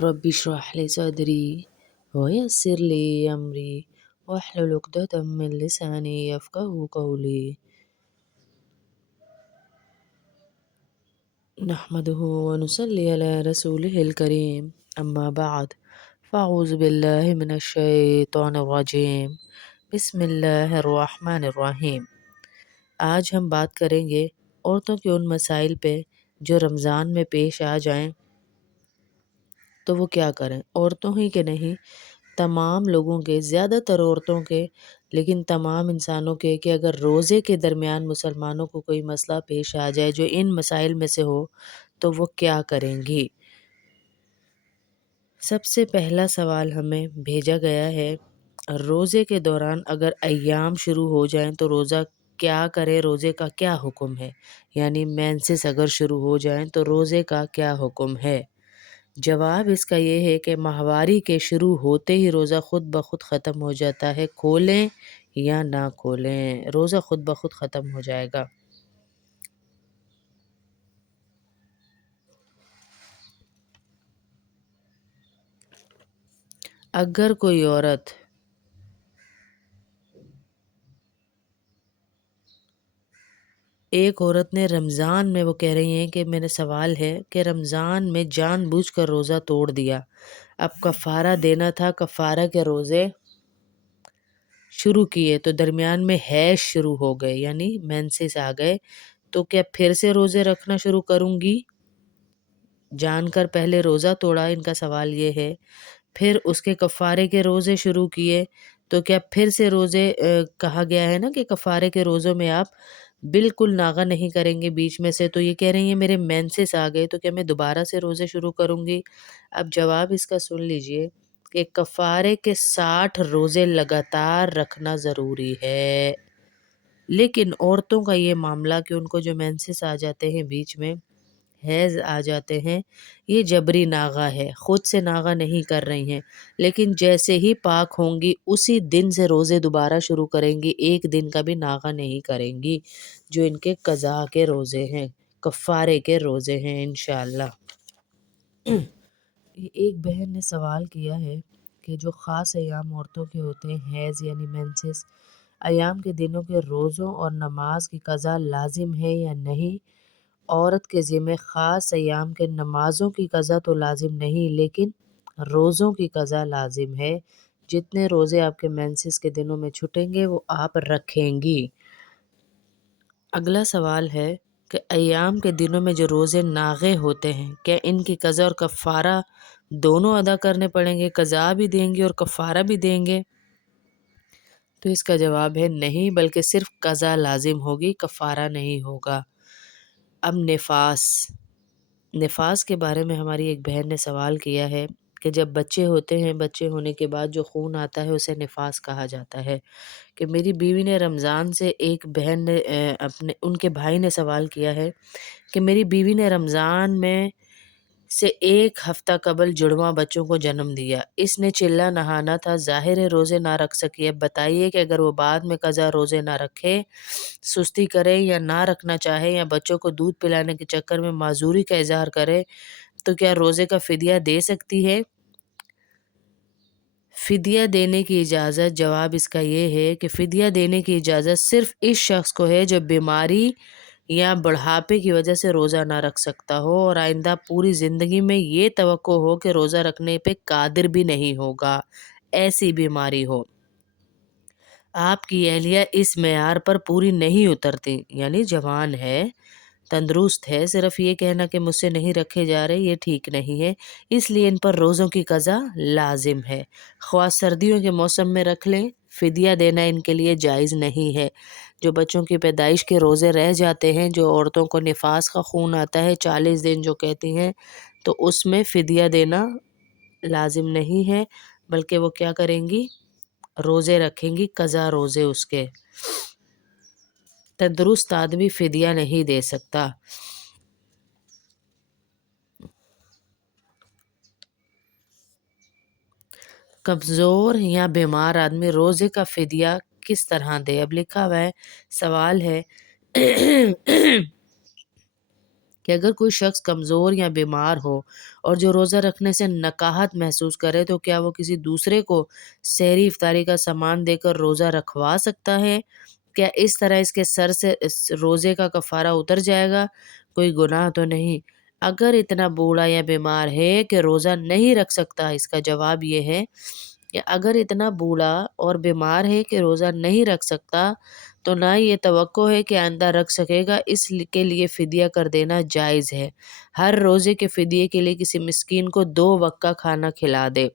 رب اشرح لي صدري ويسر لي أمري واحلل عقدة من لساني يفقهوا قولي نحمده ونصلي على رسوله الكريم أما بعد فأعوذ بالله من الشيطان الرجيم بسم الله الرحمن الرحیم۔ آج ہم بات کریں گے عورتوں کے ان مسائل پہ جو رمضان میں پیش آ جائیں تو وہ کیا کریں۔ عورتوں ہی کے نہیں، تمام لوگوں کے، زیادہ تر عورتوں کے، لیکن تمام انسانوں کے، کہ اگر روزے کے درمیان مسلمانوں کو کوئی مسئلہ پیش آ جائے جو ان مسائل میں سے ہو تو وہ کیا کریں گی۔ سب سے پہلا سوال ہمیں بھیجا گیا ہے، روزے کے دوران اگر ایام شروع ہو جائیں تو روزہ کیا کرے، روزے کا کیا حکم ہے، یعنی مینسس اگر شروع ہو جائیں تو روزے کا کیا حکم ہے۔ جواب اس کا یہ ہے کہ ماہواری کے شروع ہوتے ہی روزہ خود بخود ختم ہو جاتا ہے، کھولیں یا نہ کھولیں، روزہ خود بخود ختم ہو جائے گا۔ اگر کوئی عورت ایک عورت نے رمضان میں، وہ کہہ رہی ہیں کہ میرا سوال ہے کہ رمضان میں جان بوجھ کر روزہ توڑ دیا، اب کفارہ دینا تھا، کفارہ کے روزے شروع کیے تو درمیان میں حیض شروع ہو گئے یعنی مینسس آ گئے، تو کیا پھر سے روزے رکھنا شروع کروں گی؟ جان کر پہلے روزہ توڑا، ان کا سوال یہ ہے، پھر اس کے کفارے کے روزے شروع کیے تو کیا پھر سے روزے کہا گیا ہے نا کہ کفارے کے روزوں میں آپ بالکل ناغہ نہیں کریں گے بیچ میں سے، تو یہ کہہ رہی ہیں میرے مینسس آ گئے تو کیا میں دوبارہ سے روزے شروع کروں گی؟ اب جواب اس کا سن لیجئے کہ کفارے کے 60 روزے لگاتار رکھنا ضروری ہے، لیکن عورتوں کا یہ معاملہ کہ ان کو جو مینسس آ جاتے ہیں بیچ میں، حیض آ جاتے ہیں، یہ جبری ناغہ ہے، خود سے ناغہ نہیں کر رہی ہیں، لیکن جیسے ہی پاک ہوں گی اسی دن سے روزے دوبارہ شروع کریں گی، ایک دن کا بھی ناغہ نہیں کریں گی، جو ان کے قضاء کے روزے ہیں، کفارے کے روزے ہیں انشاءاللہ۔ ایک بہن نے سوال کیا ہے کہ جو خاص ایام عورتوں کے ہوتے ہیں، حیض یعنی مینسس، ایام کے دنوں کے روزوں اور نماز کی قضا لازم ہے یا نہیں؟ عورت کے ذمہ خاص ایام کے نمازوں کی قضا تو لازم نہیں، لیکن روزوں کی قضا لازم ہے، جتنے روزے آپ کے مینسس کے دنوں میں چھٹیں گے وہ آپ رکھیں گی۔ اگلا سوال ہے کہ ایام کے دنوں میں جو روزے ناغے ہوتے ہیں کیا ان کی قضا اور کفارہ دونوں ادا کرنے پڑیں گے، قضا بھی دیں گے اور کفارہ بھی دیں گے؟ تو اس کا جواب ہے نہیں، بلکہ صرف قضا لازم ہوگی، کفارہ نہیں ہوگا۔ اب نفاس کے بارے میں ہماری ایک بہن نے سوال کیا ہے کہ جب بچے ہوتے ہیں، بچے ہونے کے بعد جو خون آتا ہے اسے نفاس کہا جاتا ہے، کہ میری بیوی نے رمضان سے، ایک بہن نے ان کے بھائی نے سوال کیا ہے کہ میری بیوی نے رمضان میں سے 1 ہفتہ قبل جڑواں بچوں کو جنم دیا، اس نے چلا نہانا تھا، ظاہر ہے روزے نہ رکھ سکی، اب بتائیے کہ اگر وہ بعد میں قضا روزے نہ رکھے، سستی کرے یا نہ رکھنا چاہے یا بچوں کو دودھ پلانے کے چکر میں معذوری کا اظہار کرے تو کیا روزے کا فدیہ دے سکتی ہے؟ فدیہ دینے کی اجازت، جواب اس کا یہ ہے کہ فدیہ دینے کی اجازت صرف اس شخص کو ہے جو بیماری یا بڑھاپے کی وجہ سے روزہ نہ رکھ سکتا ہو اور آئندہ پوری زندگی میں یہ توقع ہو کہ روزہ رکھنے پہ قادر بھی نہیں ہوگا، ایسی بیماری ہو، آپ کی اہلیہ اس معیار پر پوری نہیں اترتی، یعنی جوان ہے، تندرست ہے، صرف یہ کہنا کہ مجھ سے نہیں رکھے جا رہے یہ ٹھیک نہیں ہے، اس لیے ان پر روزوں کی قضا لازم ہے، خواہ سردیوں کے موسم میں رکھ لیں، فدیہ دینا ان کے لیے جائز نہیں ہے۔ جو بچوں کی پیدائش کے روزے رہ جاتے ہیں، جو عورتوں کو نفاس کا خون آتا ہے 40 دن جو کہتی ہیں، تو اس میں فدیہ دینا لازم نہیں ہے، بلکہ وہ کیا کریں گی، روزے رکھیں گی، قضا روزے اس کے۔ تندرست آدمی فدیہ نہیں دے سکتا۔ کمزور یا بیمار آدمی روزے کا فدیہ کس طرح دے؟ اب لکھا ہوا ہے، سوال ہے کہ اگر کوئی شخص کمزور یا بیمار ہو اور جو روزہ رکھنے سے نکاہت محسوس کرے تو کیا وہ کسی دوسرے کو سحری افطاری کا سامان دے کر روزہ رکھوا سکتا ہے؟ کیا اس طرح اس کے سر سے اس روزے کا کفارہ اتر جائے گا؟ کوئی گناہ تو نہیں۔ اگر اتنا بوڑھا یا بیمار ہے کہ روزہ نہیں رکھ سکتا، اس کا جواب یہ ہے کہ اگر اتنا بوڑھا اور بیمار ہے کہ روزہ نہیں رکھ سکتا تو نہ یہ توقع ہے کہ آئندہ رکھ سکے گا، اس کے لیے فدیہ کر دینا جائز ہے۔ ہر روزے کے فدیے کے لیے کسی مسکین کو 2 وقت کا کھانا کھلا دے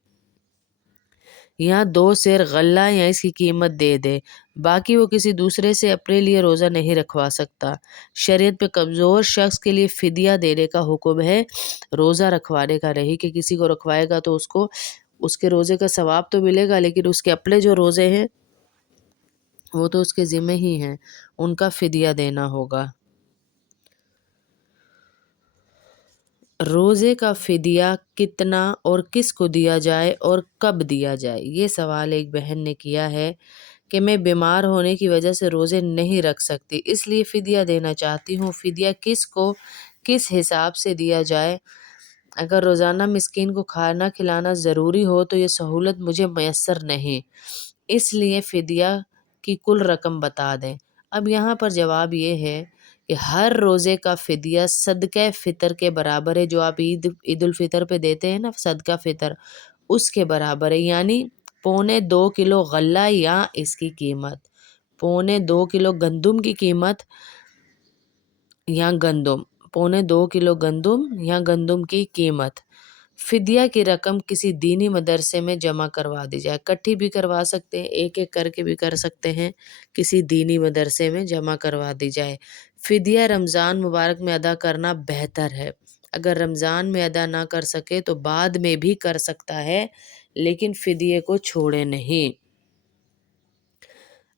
یا 2 سیر غلہ یا اس کی قیمت دے دے، باقی وہ کسی دوسرے سے اپنے لیے روزہ نہیں رکھوا سکتا۔ شریعت پہ کمزور شخص کے لیے فدیہ دینے کا حکم ہے، روزہ رکھوانے کا نہیں، کہ کسی کو رکھوائے گا تو اس کے روزے کا ثواب تو ملے گا، لیکن اس کے اپنے جو روزے ہیں وہ تو اس کے ذمہ ہی ہیں، ان کا فدیہ دینا ہوگا۔ روزے کا فدیہ کتنا اور کس کو دیا جائے اور کب دیا جائے؟ یہ سوال ایک بہن نے کیا ہے کہ میں بیمار ہونے کی وجہ سے روزے نہیں رکھ سکتی، اس لیے فدیہ دینا چاہتی ہوں۔ فدیہ کس کو کس حساب سے دیا جائے؟ اگر روزانہ مسکین کو کھانا کھلانا ضروری ہو تو یہ سہولت مجھے میسر نہیں، اس لیے فدیہ کی کل رقم بتا دیں۔ اب یہاں پر جواب یہ ہے کہ ہر روزے کا فدیہ صدقہ فطر کے برابر ہے، جو آپ عید الفطر پہ دیتے ہیں نا صدقہ فطر، اس کے برابر ہے، یعنی 2.25 کلو غلہ یا اس کی قیمت، 2.25 کلو گندم کی قیمت یا گندم، 2.25 کلو گندم یا گندم کی قیمت۔ فدیہ کی رقم کسی دینی مدرسے میں جمع کروا دی جائے، اکٹھی بھی کروا سکتے ہیں، ایک ایک کر کے بھی کر سکتے ہیں، کسی دینی مدرسے میں جمع کروا دی جائے۔ فدیہ رمضان مبارک میں ادا کرنا بہتر ہے، اگر رمضان میں ادا نہ کر سکے تو بعد میں بھی کر سکتا ہے، لیکن فدیے کو چھوڑے نہیں۔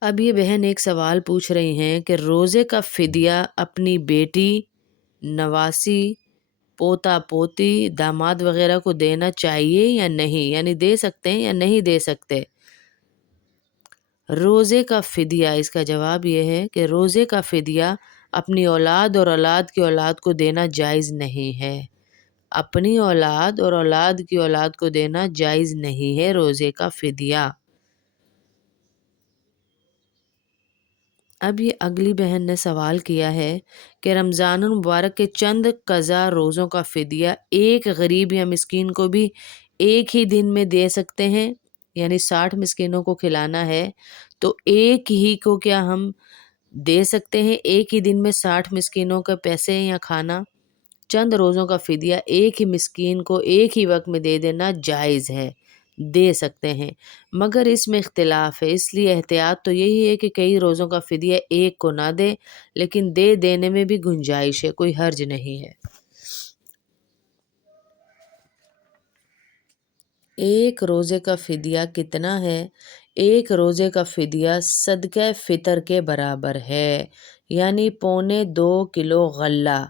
اب یہ بہن ایک سوال پوچھ رہی ہیں کہ روزے کا فدیہ اپنی بیٹی، نواسی، پوتا پوتی، داماد وغیرہ کو دینا چاہیے یا نہیں، یعنی دے سکتے ہیں یا نہیں دے سکتے؟ روزے کا فدیہ، اس کا جواب یہ ہے کہ روزے کا فدیہ اپنی اولاد اور اولاد کی اولاد کو دینا جائز نہیں ہے، اپنی اولاد اور اولاد کی اولاد کو دینا جائز نہیں ہے روزے کا فدیہ۔ اب یہ اگلی بہن نے سوال کیا ہے کہ رمضان المبارک کے چند قضا روزوں کا فدیہ ایک غریب یا مسکین کو بھی ایک ہی دن میں دے سکتے ہیں، یعنی 60 مسکینوں کو کھلانا ہے تو ایک ہی کو کیا ہم دے سکتے ہیں، ایک ہی دن میں 60 مسکینوں کے پیسے یا کھانا؟ چند روزوں کا فدیہ ایک ہی مسکین کو ایک ہی وقت میں دے دینا جائز ہے، دے سکتے ہیں، مگر اس میں اختلاف ہے، اس لیے احتیاط تو یہی ہے کہ کئی روزوں کا فدیہ ایک کو نہ دے، لیکن دے دینے میں بھی گنجائش ہے، کوئی حرج نہیں ہے۔ ایک روزے کا فدیہ کتنا ہے؟ ایک روزے کا فدیہ صدقہ فطر کے برابر ہے، یعنی 2.25 کلو غلہ۔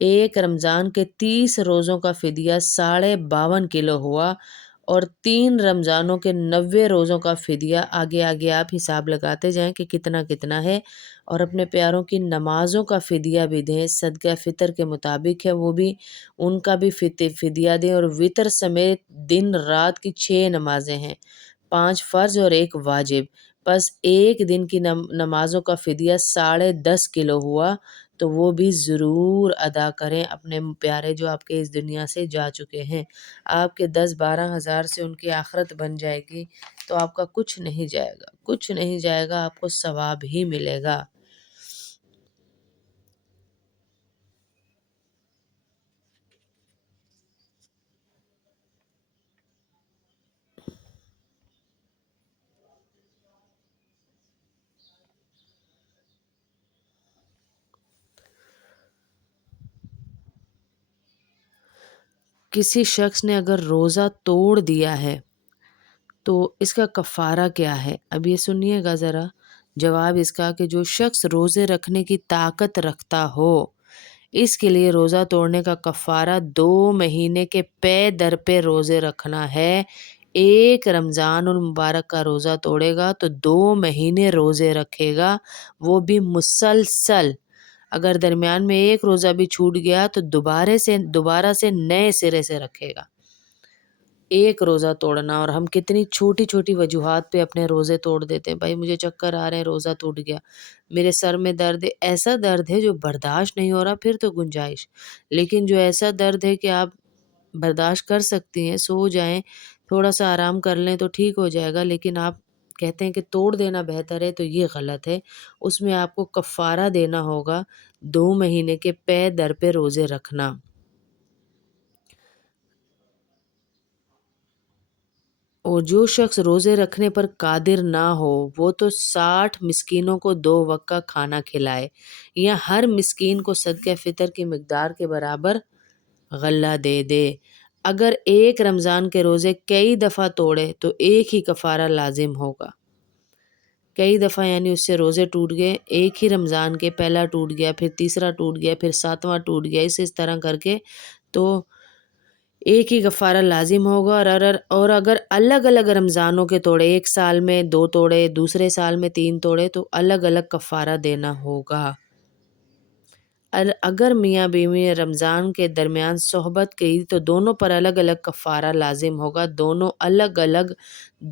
ایک رمضان کے 30 روزوں کا فدیہ 52.5 کلو ہوا، اور 3 رمضانوں کے 90 روزوں کا فدیہ، آگے آگے آپ حساب لگاتے جائیں کہ کتنا کتنا ہے، اور اپنے پیاروں کی نمازوں کا فدیہ بھی دیں، صدقہ فطر کے مطابق ہے وہ بھی، ان کا بھی فدیہ دیں، اور وطر سمیت دن رات کی 6 نمازیں ہیں، 5 فرض اور 1 واجب، بس ایک دن کی نمازوں کا فدیہ 10.5 کلو ہوا، تو وہ بھی ضرور ادا کریں اپنے پیارے جو آپ کے اس دنیا سے جا چکے ہیں۔ آپ کے 10-12 ہزار سے ان کی آخرت بن جائے گی، تو آپ کا کچھ نہیں جائے گا، کچھ نہیں جائے گا، آپ کو ثواب ہی ملے گا۔ کسی شخص نے اگر روزہ توڑ دیا ہے تو اس کا کفارہ کیا ہے؟ اب یہ سنیے گا ذرا جواب اس کا، کہ جو شخص روزے رکھنے کی طاقت رکھتا ہو اس کے لیے روزہ توڑنے کا کفارہ 2 مہینے کے پے در پہ روزے رکھنا ہے۔ ایک رمضان المبارک کا روزہ توڑے گا تو 2 مہینے روزے رکھے گا، وہ بھی مسلسل۔ اگر درمیان میں ایک روزہ بھی چھوٹ گیا تو دوبارہ سے نئے سرے سے رکھے گا۔ ایک روزہ توڑنا، اور ہم کتنی چھوٹی چھوٹی وجوہات پہ اپنے روزے توڑ دیتے ہیں۔ بھائی مجھے چکر آ رہے ہیں، روزہ ٹوٹ گیا، میرے سر میں درد ہے، ایسا درد ہے جو برداشت نہیں ہو رہا، پھر تو گنجائش، لیکن جو ایسا درد ہے کہ آپ برداشت کر سکتی ہیں، سو جائیں، تھوڑا سا آرام کر لیں تو ٹھیک ہو جائے گا، لیکن آپ کہتے ہیں کہ توڑ دینا بہتر ہے، تو یہ غلط ہے۔ اس میں آپ کو کفارہ دینا ہوگا، 2 مہینے کے پے در پہ روزے رکھنا۔ اور جو شخص روزے رکھنے پر قادر نہ ہو وہ تو 60 مسکینوں کو 2 وقت کا کھانا کھلائے، یا ہر مسکین کو صدقہ فطر کی مقدار کے برابر غلہ دے دے۔ اگر ایک رمضان کے روزے کئی دفعہ توڑے تو ایک ہی کفارہ لازم ہوگا۔ کئی دفعہ یعنی اس سے روزے ٹوٹ گئے، ایک ہی رمضان کے، پہلا ٹوٹ گیا، پھر تیسرا ٹوٹ گیا، پھر 7واں ٹوٹ گیا، اس طرح کر کے تو ایک ہی کفارہ لازم ہوگا۔ اور اگر الگ الگ رمضانوں کے توڑے، ایک سال میں 2 توڑے، دوسرے سال میں 3 توڑے، تو الگ الگ کفارہ دینا ہوگا۔ اگر میاں بیوی نے رمضان کے درمیان صحبت کی تو دونوں پر الگ الگ کفارہ لازم ہوگا، دونوں الگ الگ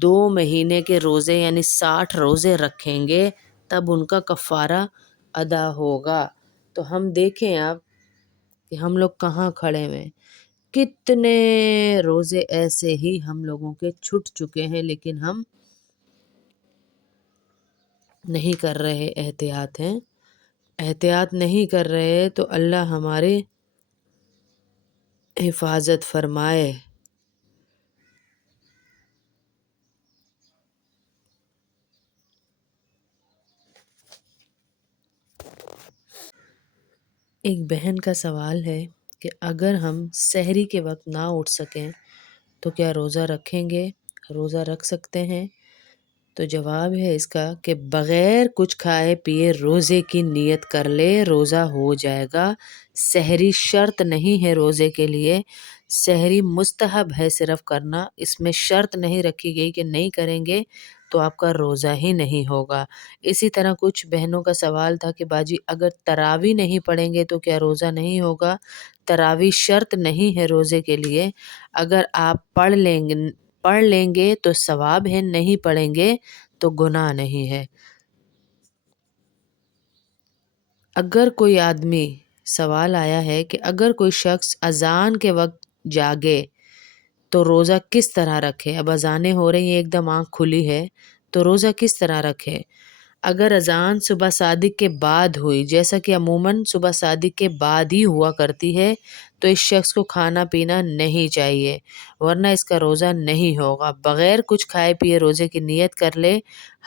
2 مہینے کے روزے یعنی 60 روزے رکھیں گے، تب ان کا کفارہ ادا ہوگا۔ تو ہم دیکھیں اب کہ ہم لوگ کہاں کھڑے ہوئے ہیں، کتنے روزے ایسے ہی ہم لوگوں کے چھٹ چکے ہیں، لیکن ہم نہیں کر رہے، احتیاط نہیں کر رہے، تو اللہ ہمارے حفاظت فرمائے۔ ایک بہن کا سوال ہے کہ اگر ہم سحری کے وقت نہ اٹھ سکیں تو کیا روزہ رکھیں گے؟ روزہ رکھ سکتے ہیں؟ تو جواب ہے اس کا کہ بغیر کچھ کھائے پیے روزے کی نیت کر لے، روزہ ہو جائے گا۔ سحری شرط نہیں ہے روزے کے لیے، سحری مستحب ہے صرف کرنا، اس میں شرط نہیں رکھی گئی کہ نہیں کریں گے تو آپ کا روزہ ہی نہیں ہوگا۔ اسی طرح کچھ بہنوں کا سوال تھا کہ باجی اگر تراویح نہیں پڑھیں گے تو کیا روزہ نہیں ہوگا؟ تراویح شرط نہیں ہے روزے کے لیے، اگر آپ پڑھ لیں گے تو ثواب ہے، نہیں پڑھیں گے تو گناہ نہیں ہے۔ اگر کوئی آدمی، سوال آیا ہے کہ اگر کوئی شخص اذان کے وقت جاگے تو روزہ کس طرح رکھے؟ اب اذانیں ہو رہی ہیں، ایک دم آنکھ کھلی ہے تو روزہ کس طرح رکھے؟ اگر اذان صبح صادق کے بعد ہوئی، جیسا کہ عموماً صبح صادق کے بعد ہی ہوا کرتی ہے، تو اس شخص کو کھانا پینا نہیں چاہیے، ورنہ اس کا روزہ نہیں ہوگا۔ بغیر کچھ کھائے پیے روزے کی نیت کر لے۔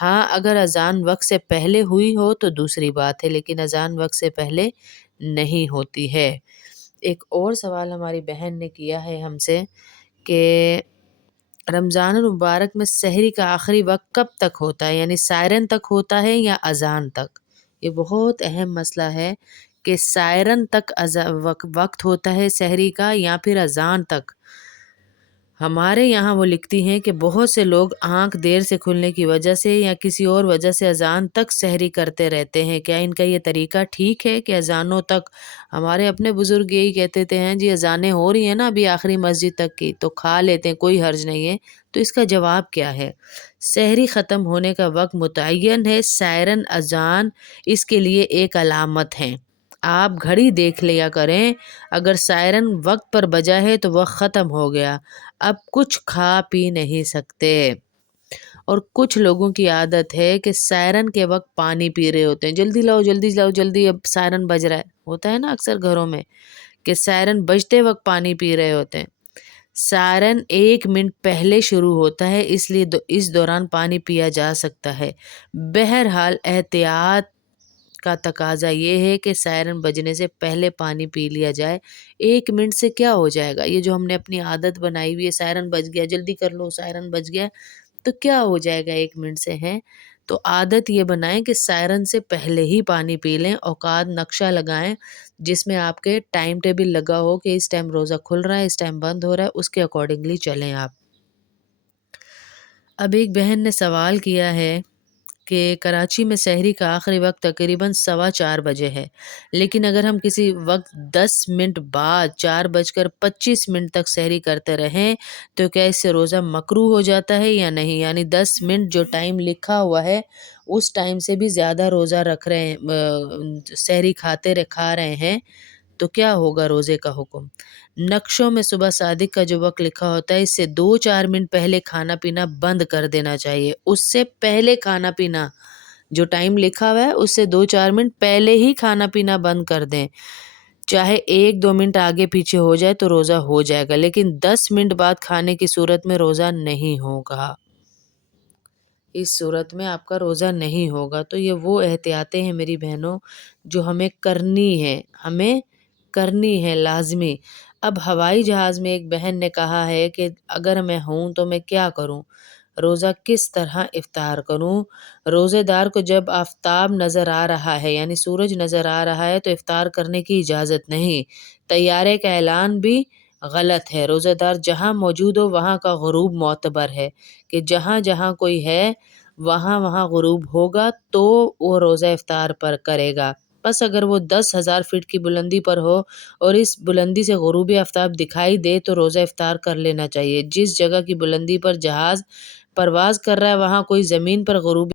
ہاں اگر اذان وقت سے پہلے ہوئی ہو تو دوسری بات ہے، لیکن اذان وقت سے پہلے نہیں ہوتی ہے۔ ایک اور سوال ہماری بہن نے کیا ہے ہم سے کہ رمضان المبارک میں سحری کا آخری وقت کب تک ہوتا ہے، یعنی سائرن تک ہوتا ہے یا اذان تک؟ یہ بہت اہم مسئلہ ہے کہ سائرن تک وقت ہوتا ہے سحری کا یا پھر اذان تک۔ ہمارے یہاں وہ لکھتی ہیں کہ بہت سے لوگ آنکھ دیر سے کھلنے کی وجہ سے یا کسی اور وجہ سے اذان تک سحری کرتے رہتے ہیں، کیا ان کا یہ طریقہ ٹھیک ہے کہ اذانوں تک؟ ہمارے اپنے بزرگ یہی کہتے تھے ہیں جی اذانیں ہو رہی ہیں نا ابھی آخری مسجد تک کی تو کھا لیتے ہیں، کوئی حرج نہیں ہے۔ تو اس کا جواب کیا ہے؟ سحری ختم ہونے کا وقت متعین ہے، سائرن اذان اس کے لیے ایک علامت ہے۔ آپ گھڑی دیکھ لیا کریں، اگر سائرن وقت پر بجا ہے تو وقت ختم ہو گیا، اب کچھ کھا پی نہیں سکتے۔ اور کچھ لوگوں کی عادت ہے کہ سائرن کے وقت پانی پی رہے ہوتے ہیں، جلدی لاؤ جلدی لاؤ جلدی، اب سائرن بج رہا ہے، ہوتا ہے نا اکثر گھروں میں کہ سائرن بجتے وقت پانی پی رہے ہوتے ہیں۔ سائرن 1 منٹ پہلے شروع ہوتا ہے، اس لیے اس دوران پانی پیا جا سکتا ہے۔ بہرحال احتیاط کا تقاضا یہ ہے کہ سائرن بجنے سے پہلے پانی پی لیا جائے۔ 1 منٹ سے کیا ہو جائے گا؟ یہ جو ہم نے اپنی عادت بنائی ہوئی ہے سائرن بج گیا جلدی کر لو، سائرن بج گیا، تو کیا ہو جائے گا 1 منٹ سے ہے؟ تو عادت یہ بنائیں کہ سائرن سے پہلے ہی پانی پی لیں، اوقات نقشہ لگائیں جس میں آپ کے ٹائم ٹیبل لگا ہو کہ اس ٹائم روزہ کھل رہا ہے، اس ٹائم بند ہو رہا ہے، اس کے اکارڈنگلی چلیں آپ۔ اب ایک بہن نے سوال کیا ہے کہ کراچی میں سحری کا آخری وقت تقریباً 4:15 بجے ہے، لیکن اگر ہم کسی وقت 10 منٹ بعد 4:25 تک سحری کرتے رہیں تو کیا اس سے روزہ مکروہ ہو جاتا ہے یا نہیں؟ یعنی 10 منٹ جو ٹائم لکھا ہوا ہے اس ٹائم سے بھی زیادہ روزہ رکھ رہے ہیں، سحری کھا رہے ہیں تو کیا ہوگا روزے کا حکم؟ نقشوں میں صبح صادق کا جو وقت لکھا ہوتا ہے اس سے 2-4 منٹ پہلے کھانا پینا بند کر دینا چاہیے، اس سے پہلے کھانا پینا، جو ٹائم لکھا ہوا ہے اس سے 2-4 منٹ پہلے ہی کھانا پینا بند کر دیں، چاہے 1-2 منٹ آگے پیچھے ہو جائے تو روزہ ہو جائے گا، لیکن 10 منٹ بعد کھانے کی صورت میں روزہ نہیں ہوگا، اس صورت میں آپ کا روزہ نہیں ہوگا۔ تو یہ وہ احتیاطیں ہیں میری بہنوں جو ہمیں کرنی ہے لازمی۔ اب ہوائی جہاز میں ایک بہن نے کہا ہے کہ اگر میں ہوں تو میں کیا کروں؟ روزہ کس طرح افطار کروں؟ روزے دار کو جب آفتاب نظر آ رہا ہے یعنی سورج نظر آ رہا ہے تو افطار کرنے کی اجازت نہیں، طیارے کا اعلان بھی غلط ہے، روزہ دار جہاں موجود ہو وہاں کا غروب معتبر ہے، کہ جہاں جہاں کوئی ہے وہاں وہاں غروب ہوگا تو وہ روزہ افطار پر کرے گا۔ بس اگر وہ 10,000 فٹ کی بلندی پر ہو اور اس بلندی سے غروب آفتاب دکھائی دے تو روزہ افطار کر لینا چاہیے۔ جس جگہ کی بلندی پر جہاز پرواز کر رہا ہے وہاں کوئی زمین پر غروب